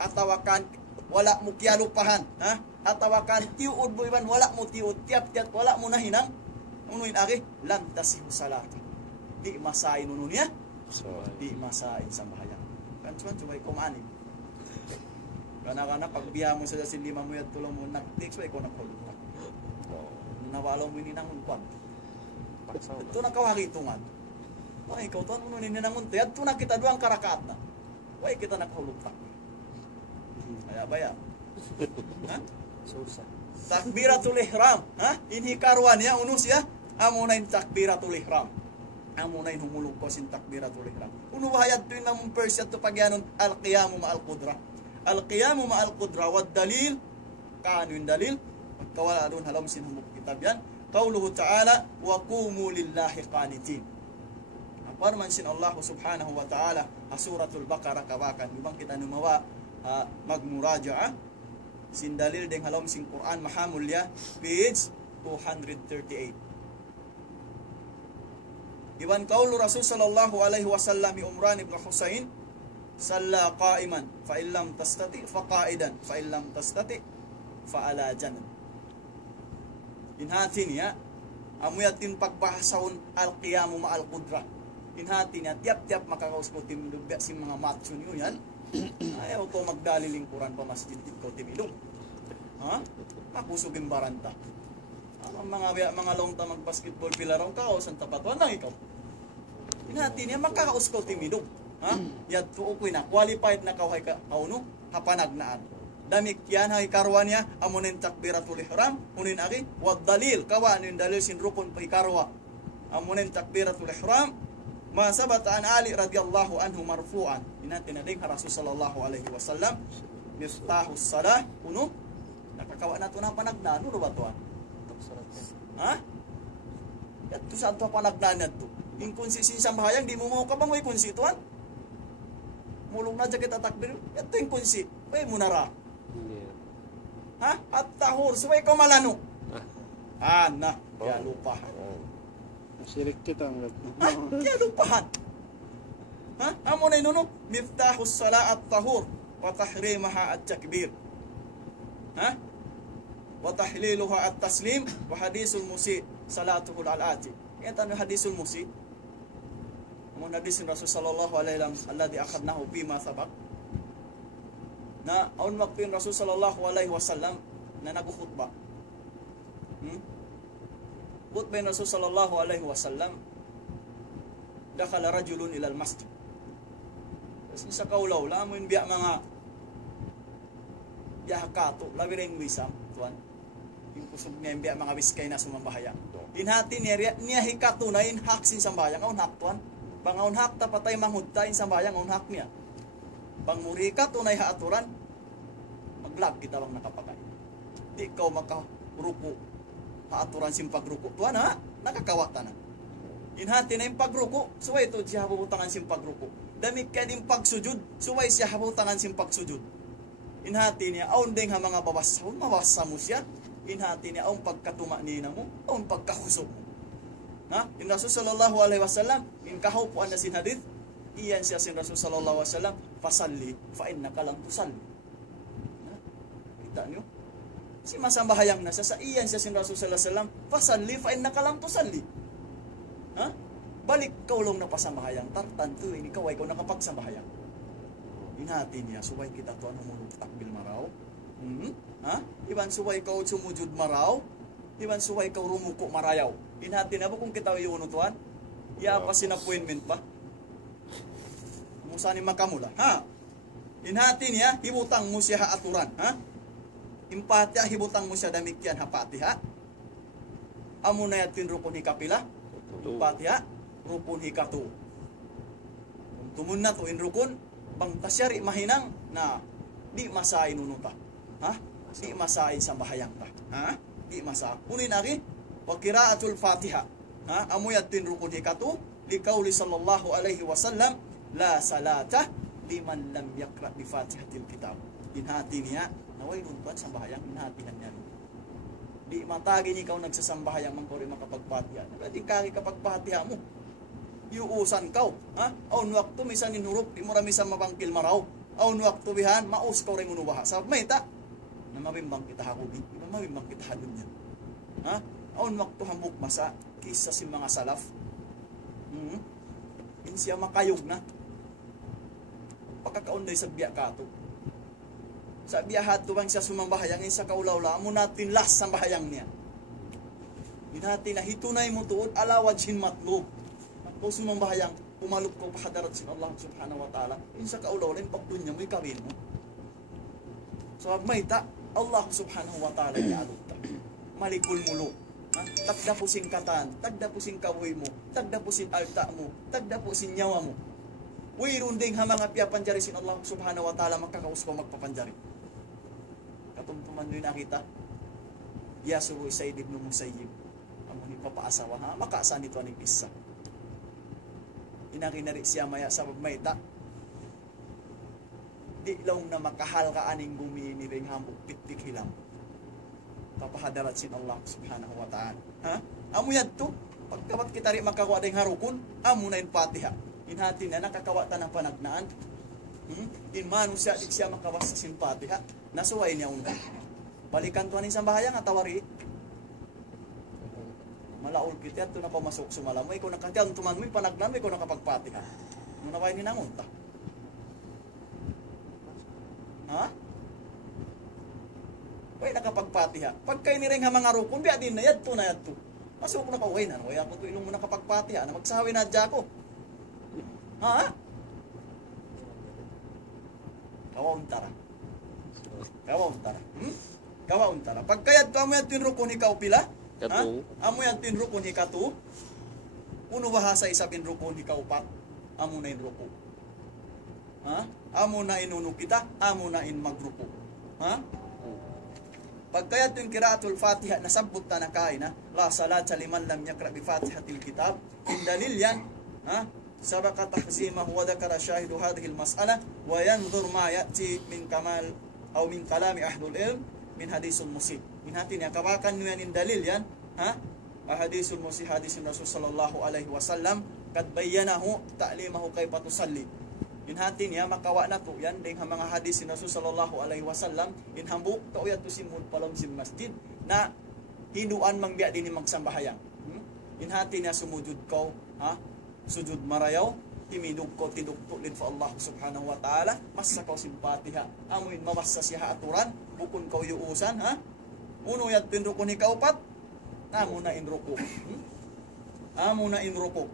Atawakan wala mo kialupahan, ha? Atawakan tiud mo iban wala mo tiud tiap-tiap wala mo nahinang. Unuin aki lam tasihu salatu. Di masain uno niya. Di masain sa bahaya. Kansuan cuma kumanin. Kana pagbiya mo sa lima mo yat tulong mo nag-text way ko nakulong. Nawalaw mo ni nang unpan. Ito na kawakitungan. Ay, ikaw to, ano ninanangon to? Ito na kita doang karakaat na. Way, kita nakahulugtak. Baya. Ha? Takbiratul ihram. Ha? Inhikarwan niya, uno siya. Amo na yung takbiratul ihram. Amo na yung humulog ko sin takbiratul ihram. Uno bahayad to yung namong Persia to pagyanon al-qiyamu ma'al qudra. Al-qiyamu ma'al qudra. Wad dalil. Kaano yung dalil? Magkawala doon halam sin humog kitab yan. Qauluhu ta'ala wa qumu lillahi qanitin. Aparman sin Allah subhanahu wa ta'ala suratul Baqarah kawakan ibang kita numawa magmuraja'a sin dalil deng halom sin Quran mahamulya page 238. Iban qaulu Rasul sallallahu alaihi wasallam Umran ibn Husain salla qa'iman fa illam tastati fa qa'idan fa illam tastati fa ala janab. Inhati niya amuyatin pagbahasahon al-qiyamu ma'al qudra. Inhati niya tiap-tiap makakaus ko timdugda si mga macho niyo yan. Ayaw ko magdaliling Quran pa masjid ko timilog. Ha? Makusugin baranta. Ang mga longta mag-basketball pilarong ka o san tapatuan lang ikaw. Inhati niya makakaus ko timilog. Ha? Yat to ko na qualified na kawhay ka no? Hapanagnaan. Damik yan hay karwa niya amunin takbiratul ihram unin aki wad dalil kawa nin dalil sin rukun pa karwa amunin takbiratul ihram ma sabata an Ali radhiyallahu anhu marfu'an inatin ding Rasul sallallahu alaihi wasallam miftahus salah uno nakakawa nato na panagnan no ba to ha yatto sa to panagnan to inkonsistensi sa bahayang di mo ka bang way konsituan mulong na kita takbir yatto inkonsi way munara. Ha? At tahur, suway ko malano. Na, kaya lupahan. Sirik kita ang ha? Kaya lupahan. Ha? Amo na inuno, miftahus sala at tahur, wa tahrimaha at takbir. Ha? Wa tahliluha at taslim, wa hadisul musi, salatuhul al-ati. Yan tanong hadisul musi. Amo na hadisin Rasul sallallahu alaihi wasallam, alladhi akhadnahu bima sabak. Na aun magpin Rasul sallallahu alaihi wasallam na nagkhutba. Khutba ni Rasul sallallahu alaihi wasallam dakhala rajulun ila al-masjid. Kasi sa kaulaw la mo biya mga biya kato labi ring wisam tuan. Impusog niya biya mga biskay na sumambahaya. Inhati niya hikato na inhaksin sambayang aun hak tuan. Bangaun hak ta patay manghudta in sambayang aun hak niya. Bang murika tunay haaturan maglag kita bang nakapagay di ikaw makaruko haaturan simpag ruko tuan ha nakakawata na Inhati na yung pagruko, suway ito siya habutangan siyang pagruko. Damit ka din pagsujud, suway siya habutangan siyang pagsujud. Inhati niya, aun ding ha mga babasa, mabasa mo siya. Inhati niya, aun pagkatuma niya mo, aun pagkahusok mo. Ha? Yung Rasul sallallahu alaihi wasallam, in kahupuan na sin hadith, iyan siya sin Rasul sallallahu alaihi wasallam, fasalli, fa innaka lam tusalli. Ha? Kita niyo? Si masambahayang na sa iyan siya sin Rasul sallallahu alaihi wasallam, fasalli, fa innaka lam tusalli. Ha? Balik ka ulong na pasamahayang, tartanto, ikaw ay ikaw nakapagsamahayang. Inhati niya, suway kita to, anong mulong takbil maraw? Ha? Iban suway ka sumujud maraw? Iban suway ka rumuko marayaw? Inhati na ba kung kita yung unutuan? Iya pa sin appointment pa? Musa ni makamula, ha? Inhati niya, hibutang mo siya aturan, ha? Impatya, hibutang mo siya damikyan hapati, ha? Amo na yatin rukun hikapila? Impatya, rukun hikatu. Kung tumun na to in rukun, bang tasyari mahinang na di masain unuta. Ha? Di masain sa bahayang ta. Ha? Di masa. Unin aki, wa qiraatul Fatiha. Ha? Amuyatin rukun hikatu li qauli sallallahu alaihi wasallam la salata liman lam yaqra bi Fatihatil kitab. Inhati niya, naway nuntuan sa bahayang inhatihan niya. Di matagi ni ikaw nagsasambahayang mangkori makapagpatiha. Di kaki kapagpatiha mo. Iuusan kaw. Ha? Aun waktu misan inuruk, di mo ramisan mabangkil maraw. Aun waktu bihan, maus kaw rin unubaha. Sa mayta, na mabimbang kita hakubi, na mabimbang kita hadun yan. Ha? Aun waktu hambuk masa, kisa si mga salaf. Yun siya makayog na. Pagkakaunday sa biya kato. Sa biyahat tuwang siya sumambahayang sa kaulawla, amo natin las sa bahayang niya. Hinati na hitunay mo tuod, alawad sin matlub. Kung sumambahayang, pumalop ko pahadarat sin Allah subhanahu wa ta'ala, yun sa kaulawla, yung pagdunya mo, ikawin mo. So, mayta, Allah subhanahu wa ta'ala, ialot ta. Malikul mulo. Tagda po sin katan, tagda po sin kawoy mo, tagda po sin alta mo, tagda po sin nyawa mo. Uyrun ding ha mga piyapanjari sin Allah subhanahu wa ta'ala, makakaus ko magpapanjari. Katumtuman nyo nakita, Yasuru Sayyid ibn Musayyib, ang muni papaasawa, ha? Makaasan dito aning isa. Inakinari siya maya sa mayta, di lang na makahal ka aning gumini ring hambuk tik-tik hilam. Papahadarat sin Allah subhanahu wa ta'ala. Ha? Amo yan to, pagkabat kita rin makakuha ding harukun, amo na yung Fatiha. Inhati na nakakawata ng panagnaan. Inmanu siya, di siya makawas sa simpatiha. Nasuway niya unta. Balikan to aning sambahayang at tawari. Malaul kita ito na pamasok sumala mo. Ikaw nakatiyan, tuman mo yung panagnan mo, ikaw nakapagpatiha. Munaway ni nang unta. Ha? Uy, nakapagpatiha. Pagkay ni ring ha mga rukun, biya din na yad to. Masuk na ka, uy, nanuwi ako to ilong mo nakapagpatiha. Na magsawi na dya ko. Ha? Kawauntara. Kawauntara. Pagkayat ko amoy atin rukun ikaw pila? Ha? Amoy atin rukun hikatu? Uno bahasa isabin rukun ikaw pat? Amo na in ruku. Ha? Amo na inunu kita? Amo na in magruku. Ha? Pagkayat yung kiraatul Fatiha na sabot na kain, ha? La salat sa liman lam yakra bi Fatihatil kitab. Indalil yan. Ha? Sabaka tahzimahu wa dhakara syahidu hadhihi al-mas'alah wa yanzur ma ya'ti min kamal aw min kalami ahlul ilm min hadisul musib. Inhati niya kawakan niyan in dalil yan, ha? Hadisul musib hadisin Rasul sallallahu alaihi wasallam kad bayyanahu ta'limahu kayfa tusalli. Inhati niya makawa na to yan ding mga hadis ni Rasul sallallahu alaihi wasallam in hambuk kauyat to simul palom sim masjid na hinuan mangbiya din magsambayang. Inhati niya sumujud ko, ha? Sujud marayaw, timidug ko tidugtulin fa Allah subhanahu wa ta'ala, masa ko simpatiha, amuin mawasa siya aturan, bukun ko yuusan, ha? Uno yat pinrukun ikaw pat, amo na inruko. Amo na inruko.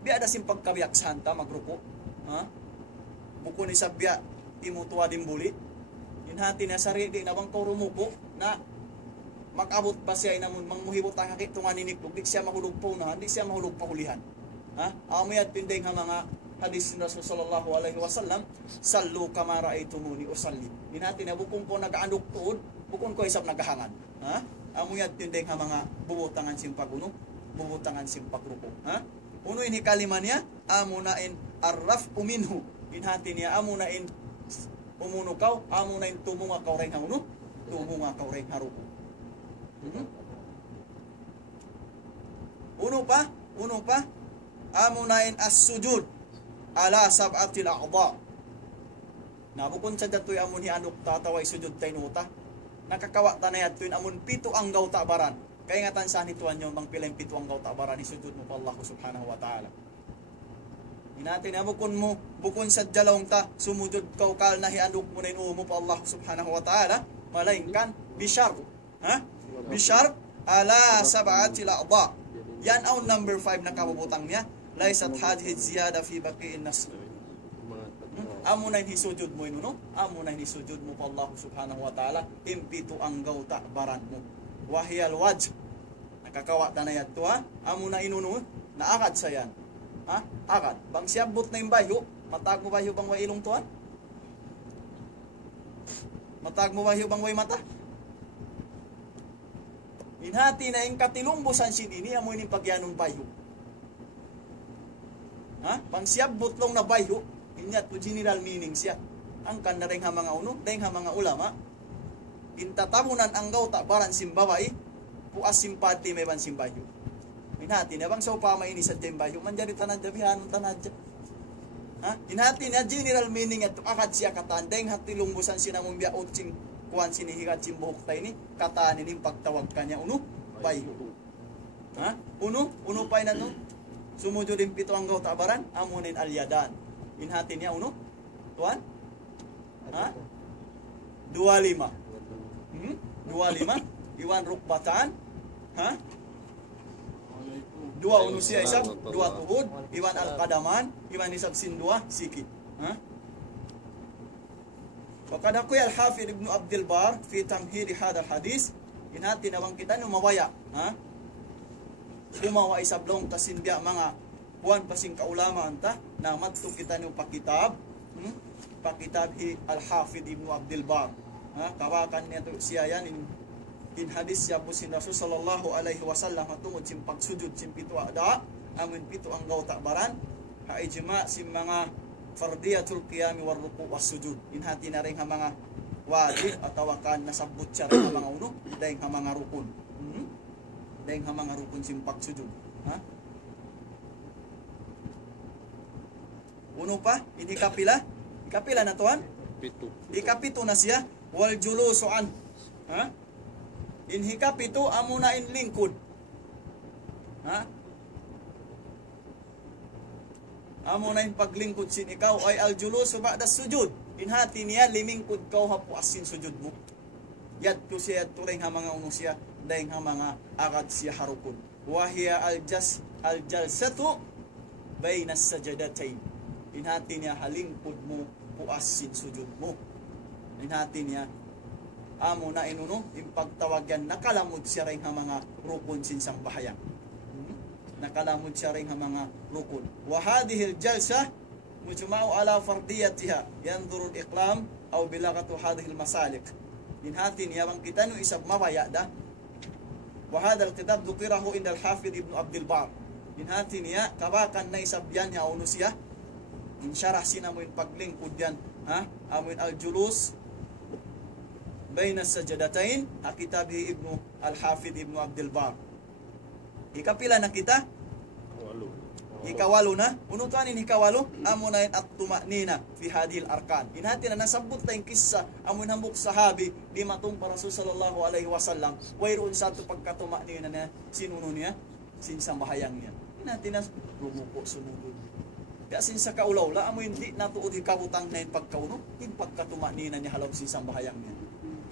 Biya da simpag kabiyak santa magruko, ha? Bukun ni sabya, timutuwa dimbuli, inhati na sarili na bang rumuko, na makabot pa siya namun mangmuhibot ang hakit tunga niniklog, di siya mahulog pa unahan, di siya mahulog pa hulihan. Ha? Amoy at pindeng ha mga hadis ni Rasul sallallahu alaihi wasallam, sallu kama ra'aytumuni usalli. Inhati na bukong ko nagaanok tuod, bukong ko isap nagahangan. Ha? Amoy at pindeng ha mga bubutangan siyang paguno, bubutangan sim pagruko. Ha? Uno in hikalima niya, amunain arraf'u minhu. Inhati niya, amunain umuno kaw, amunain tumunga kaw rin uno, tumunga kaw rin haruko. Uno pa, amunain as-sujud ala sab'atil a'dha. Nabukon sa datoy amun hianok tataway sujud tay nuta. Nakakawa tanayat tuin amun pito ang gawta baran. Kaya nga tansahan ituan nyo mang pilang pito ang gawta baran isujud mo pa Allah subhanahu wa ta'ala. Inatin na bukon sa jalawng ta sumujud kaw kal na hianok mo na inumo pa Allah subhanahu wa ta'ala. Malaingkan bishar. Ha? Bishar ala sab'atil a'dha. Yan ang number 5 na kabubutang niya. Laysat hadhihi ziyada fi baqi'in nas. Amo na hisujud mo inuno, amo na hisujud mo pa Allah subhanahu wa ta'ala, impito ang gawta baran mo. Wahiyal wajh. Nakakawa ta na yato ha, amo na inuno, naakad sa yan. Ha? Akad. Bang siyabot na yung bayo, matag mo bayo bang way ilong tuan? Matag mo bayo bang way mata? Inhati na yung katilumbusan sinini, amo yung pagyanong bayo. Ha? Bang siyabot long na bayo, inyat po general meaning siya. Ang kanaring ha mga uno, dahil ha mga ulama, intatamunan ang gawta baran simbaway, puas simpati may ban simbayo. Inhati na bang sa upama ini sa timbayo, manjari tanad dabihan, tanad dyan. Ha? Inhati na general meaning at akad siya kataan, dahil hatilumbusan siya namang biya utsing kuwan sinihigat simbuhok tayo ni, kataan ini pagtawag kanya uno, bayo. Ha? Uno pa na no? Sumudyo din pito ang gawta baran, amunin alyadan. Inhati niya uno? Tuan? Ha? 25. 25? Iwan rukbatan? Ha? 2 uno siya isab, 2 tuhod, iwan al-qadaman, iwan isab sindua, siki. Ha? Wakad ako'y al-Hafid ibn Abdul Bar fi tamhiri hadal hadis, inhati nawang kita numawaya. Ha? Umawa isablong tasinbya mga buwan pasing kaulama anta na matto kita ng pakitab pakitab hi al-Hafid ibn Abdul Bar. Ha? Kawakan niya to siya yan in hadis siya po sin Rasul sallallahu alaihi wasallam matungod sim pagsujud sim pito ada amin pito ang gawta baran ha ijma sim mga fardiyatul qiyam war ruku' was sujud. Inhati na rin ha mga wajib ataw kan nasabot siya rin ha mga uno dahil ha mga rukun. Dahil ha mga rukun sim pagsujud. Ha? Uno pa, hindi kapila. Kapila na tuan? Ikapito na siya. Wal julusuan. Ha? Inhikapito, amo na in lingkod. Ha? Amo na in paglingkod sin ikaw ay al julusu ba'da sujud. Inhati niya, limingkod kau hapuas sin sujud mo. Yat ko siya turing ha mga uno siya. Dahil ha mga akad siya harukun. Wahia al jalsatu bayna sajadatain. Inhati niya halingkod mo puas sin sujud mo. Inhati niya amo na inuno impagtawagyan nakalamod siya rin ha mga rukun sin sambahayan. Nakalamod siya rin ha mga rukun. Wa hadhihi al-jalsa mujma'u ala fardiyatiha yanzuru al-iqlam aw bilagatu hadhihi al-masalik. Inhati niya bang kita no isab mawaya da. Wa hadha al-kitab dhukirahu inda al-Hafid ibn Abdul Bar. Inhati niya kabakan na isabyan niya uno siya. Insyarah sina mo yung paglingkod yan. Ha? Amoy al-julus bayna sajadatain akitabi ibnu al-Hafid ibnu Abdul Bar. Ikapila na kita? Ikawalo na. Unutuanin ikawalo. Amo na yun at tumaknina fi hadil arkan. Inhati na nasabot tayong kisa amo nambuk sahabi di matong para sallallahu alaihi wasallam. Wayroon sa ito pagkatumaknina na sinuno niya sinsamahayang niya. Inhati na rumuko sunugod. Kaya sinsa kaulaw, amo hindi natuod ikabutang na yung pagkauno, yung pagkatumanina niya halaw sinsang bahayang niya.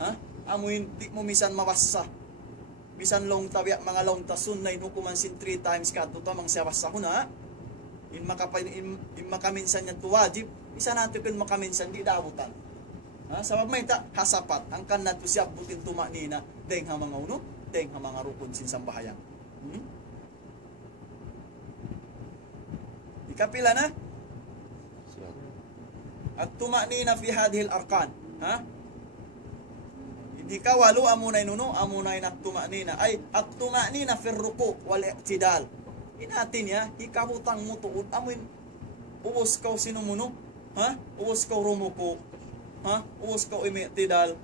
Ha? Amo hindi mo misan mawasa. Misan long tabiak mga long tasun na inukuman sin 3 times kadto ta mang siyawas ako na. In makaminsan niya tuwajib, isa nato kun makaminsan di daabutan. Ha? Sabab may ta hasapat ang kanad to siya butin tumanina deng ha mga uno, deng ha mga rukun sinsang bahayang. Ikapila na? At tumanina fi hadhil arkan. Ha? Ikawalo amunay nuno, amunay nagtumanina. Ay, at tumanina firruko wal i'tidal. Inatin ya, ikabutang mo tuod. Amin, uwos kaw sinumuno. Ha? Uwos kaw rumuko. Ha? Uwos kaw i'tidal.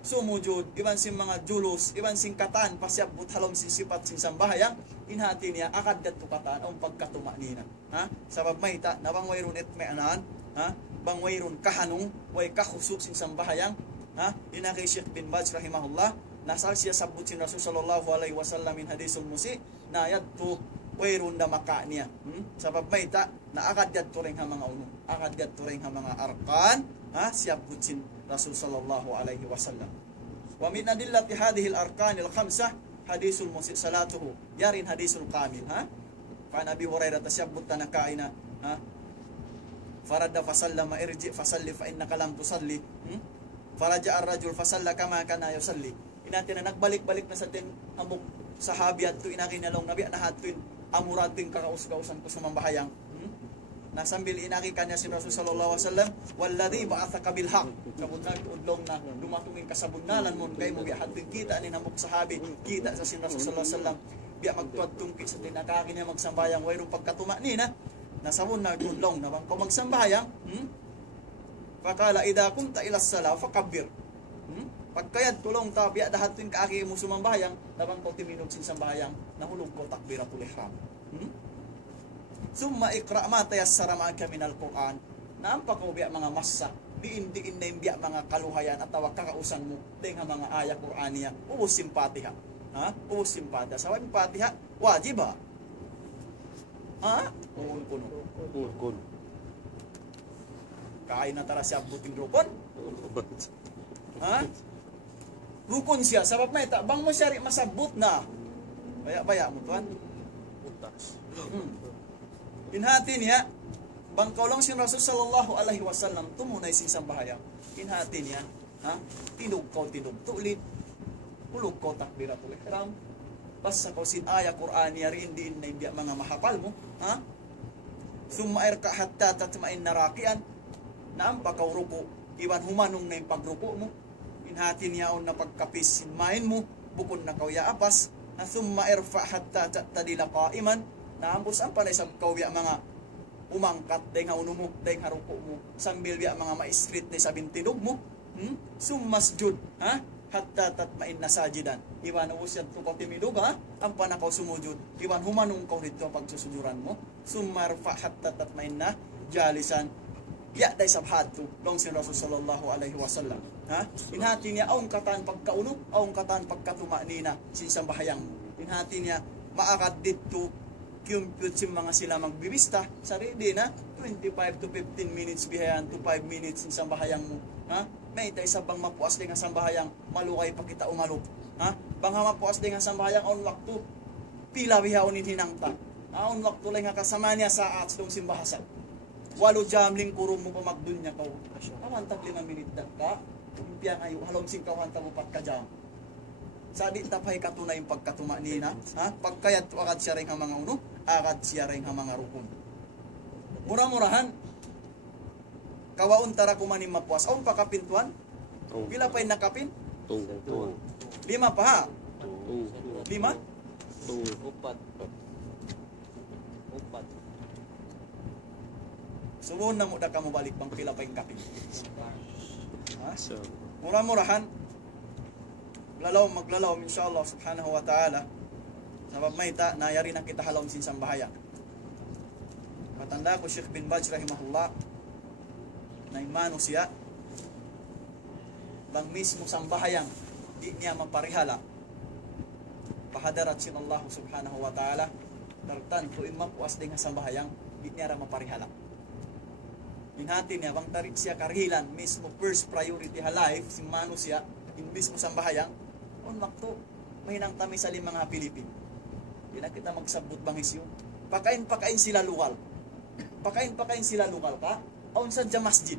Sumujud, iban sin mga julos, iban sin katan, pasyabot halom sin sipat sin sambahayang, inhati niya, akad dat tukatan, ang pagkatumanina. Ha? Sabab mahita, nabang wayron et may anaan, ha? Bang wayron kahanong, way kahusuk sin sambahayang, ha? Inakay Sheikh bin Baz rahimahullah, nasal siya sabut sin Rasul sallallahu alaihi wasallam in hadisul musi, na yadto wayron na maka niya. Sabab mahita, na akad dat turing ha mga uno, akad dat turing ha mga arkan, ha? Siyabut sin Rasul sallallahu alaihi wasallam. Wa min adillati hadhihi al-arkan al-khamsah hadisul musi salatuhu. Yarin hadisul kamil, ha? Fa Nabi Hurairah tasyabbut tanakaina, ha? Farada fasallama irji fasalli fa innaka lam tusalli. Faraja ar-rajul fasalla kama kana yusalli. Inatin na nagbalik-balik na sa tin amok sahabi at tu inakinalong nabi na hatuin amurating kakaus-kausan ko sa mambahayang. Nasambil inaki kanya si Rasul sallallahu alaihi wasallam, walladhi ba'athaka bil haq. Kabunag udlong na dumatungin kasabunnalan mo kay mo gihatin kita ni namok sahabi, kita sa sin Rasul sallallahu alaihi wasallam. Biya magtuad tungki sa tinakaki niya magsambayang wayron pagkatuma ni na nasabon na udlong na bang magsambayang. Fakala idha kunta ila salah fakabbir. Pagkayad tulong ta biya dahatin kaaki mo sumambayang, nabang ko timinog sin sambayang, nahulog ko takbiratul ihram. Summa ikra ma tayassara ma'aka minal Qur'an. Naampa ko biya mga masa, diin na biya mga kaluhayan at tawag kakausan mo ding mga aya Qur'aniya. Ubos simpatiha. Ha? Ubos simpatiha. Sa simpatiha, wajib ha? Ha? Urkon. Kain na tara siya buting rukon? Ha? Rukon siya. Sabab may tabang mo siya masabot na. Baya mo tuan. Inhati niya, bangkaw si Rasul sallallahu alaihi wasallam tumunay sa isang bahaya. Inhati niya, ha? Tinug tulit. Hulog ko takbiratul ihram. Basta ko sin aya Qur'aniya rin din na imbiya mga mahapal mo, ha? Summa irka hatta tatma'inna raqian. Naampa kaw ruko, iwan humanong na yung pagruko mo. Inhati niya on na pagkapis sin main mo, bukod na kaw yaapas. Summa irfa hatta tadila qa'iman. Naambos ang panay sa kawya mga umangkat dahil nga uno mo, dahil nga ruko mo, sambil biya mga maistrit na sa bintinog mo, summasjud, ha? Hatta tatmain na sajidan. Iwan mo siya ito timidog, ha? Ang panakaw sumujud. Iwan humanong kaw dito ang pagsusujuran mo. Summarfa hatta tatmain na jalisan. Ya dahil sabhatu, long si Rasul sallallahu alaihi wasallam. Ha? Inhati niya, aong katan pagkauno, aong katan pagkatumanina, sinsambahayang. Inhati niya, maakad dito, compute si mga sila magbibista sarili na 25 to 15 minutes bihayan to 5 minutes sa bahayang mo, ha? May tay sa bang mapuas din nga sambahayang malukay pa kita umalok, ha? Bang mapuas din nga sambahayang on waktu pila bihaon ni hinangta, on waktu lang nga kasama niya sa ats dong simbahasan walo jamling kurum mo pa magdunya ka awan tag 5 minute ka impiya kayo halom sing kawan ta mo pat ka jam. Sadi tapay katunay yung pagkatumanina, ha? Pagkayat akad siya rin ang mga uno, akad siya rin ang mga rukun. Mura-murahan, kawaon tara kumanin mapuas. Aon pa kapintuan? Pila pa yung nakapin? 5 pa ha? 5? 4. Subuhon na mo na ka mo balik pang pila pa yung kapin. Ha? Mura-murahan, maglalaw inshallah subhanahu wa ta'ala sabab may nayari na kita halawin sin sambahaya. Matanda ko Sheikh bin Baz rahimahullah na imano siya bang mismo sambahayang di niya maparihala pahadarat sin Allah subhanahu wa ta'ala dartan to imapuas din nga sambahayang di niya ra maparihala. Inhati niya bang tarik siya karihilan mismo first priority ha life sin mano siya in mismo sambahayang on makto mahinang tami sa mga Pilipin. Di na kita magsabot bangis yun. Pakain sila lugal. Pakain sila lugal ka. Aun sa masjid.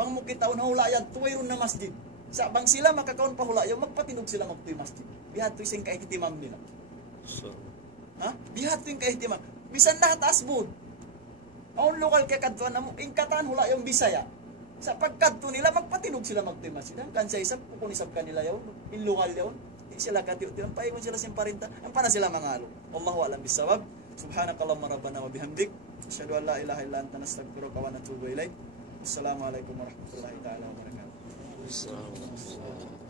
Bang mo kita on hulayad tuwayron na masjid. Sa bang sila makakaon pa hulayaw magpatinog sila magtuy masjid. Bihat to sing kahihtimam nila. Ha? Bihat to yung kahihtimam. Bisan lahat asbud. Aun lokal kay kadtuan na mo ingkatan hulayong Bisaya. Sa pagkadto nila, magpatinog sila magtimasida. Kansay isap, kukunisap kanila yaw, inlungal yaw. Di sila katiyo-tiyo. Paingon sila simparinta. Ang pana sila mangalo. Wallahu alam bisawab. Subhanakallahumma rabbana wa bihamdik. Asyhadu an la ilaha illa anta nastaghfiruka wa natubu ilaik. Assalamualaikum warahmatullahi taala wabarakatuh. Assalamualaikum.